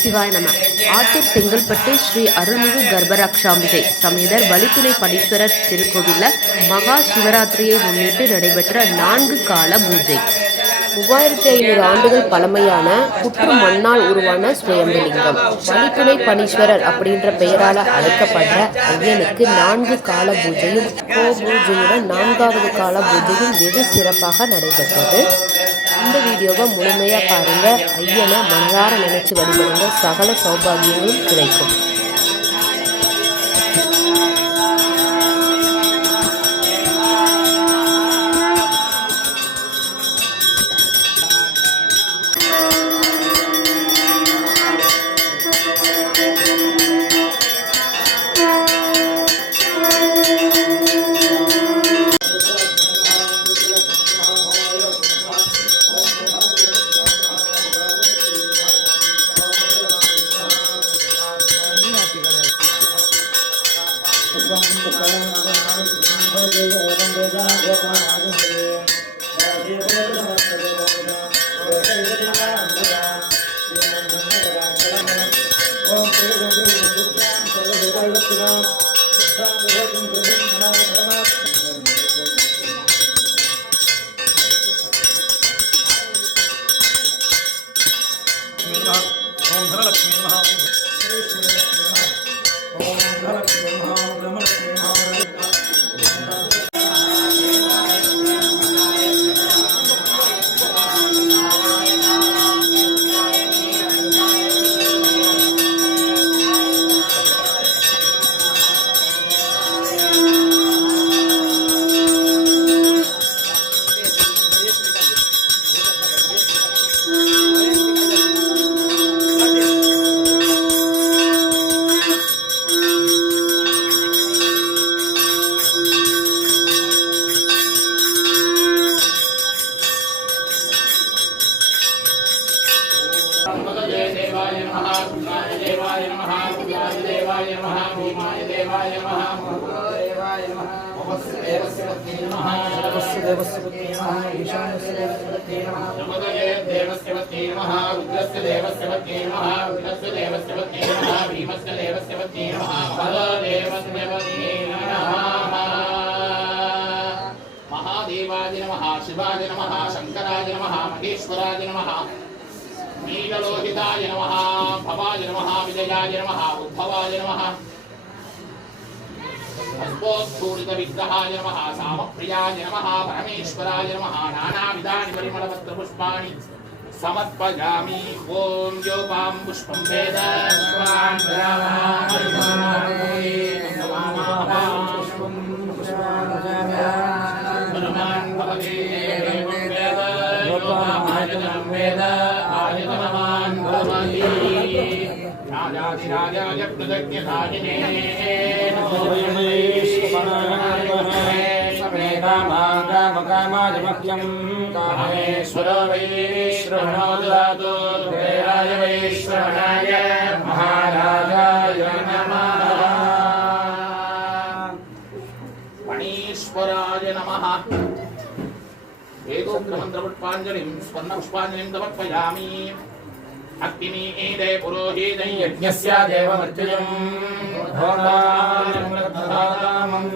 சிவாய நம. ஆத்தூர் செங்கல்பட்டு ஸ்ரீ அருள்மிகு கர்ப்பராக்ஷாம்பிகை சமேதர் வலித்துணை படீஸ்வரர் திருக்கோவிலில் மகா சிவராத்திரியை முன்னிட்டு நடைபெற்ற 4 கால பூஜை. 3500 ஆண்டுகள் பழமையான புற்று மண்ணால் உருவான சுயம்பலிங்கம் வலித்துணை பணீஸ்வரர் அப்படின்ற பெயரால் அழைக்கப்படுற ஐயனுக்கு 4 கால பூஜையும் பூஜையுடன் 4வது கால பூஜையும் வெகு சிறப்பாக நடைபெற்றது. இந்த வீடியோவை முழுமையாக பாருங்கள். ஐயனை மனதார நினைச்சு வழிபடுங்க, சகல சௌபாகியங்களும் கிடைக்கும். महादेवाय नमः, शिवाय नमः, शंकराय नमः, महेश्वराय नमः, नीललोहिताय नमः, भवाय नमः, विजयाय नमः, उद्भवाय नमः, हस्तोत्थूलित विग्रहाय नमः, सामप्रियाय नमः, परमेश्वराय नमः, नानाविधानि परिमलपत्र पुष्पाणि समर्पयामि. ओम योपां पुष्पं वेद स्वान् हनुमान् भवति वेद आयतनवान् भवति राजाधिराजाय प्रदज्ञधारिणे कामाजमह्यं कामेश्वर वैश्रवणो ददातु देवाय वैश्रवणाय महाराजाय नमः. पणीश्वराय नमः. वेदोक्तमन्त्रपुष्पाञ्जलिं स्वर्णपुष्पाञ्जलिं समर्पयामि. अग्निमीदे पुरोहितं यज्ञस्य देवमर्चयं भोगान् प्रददामं.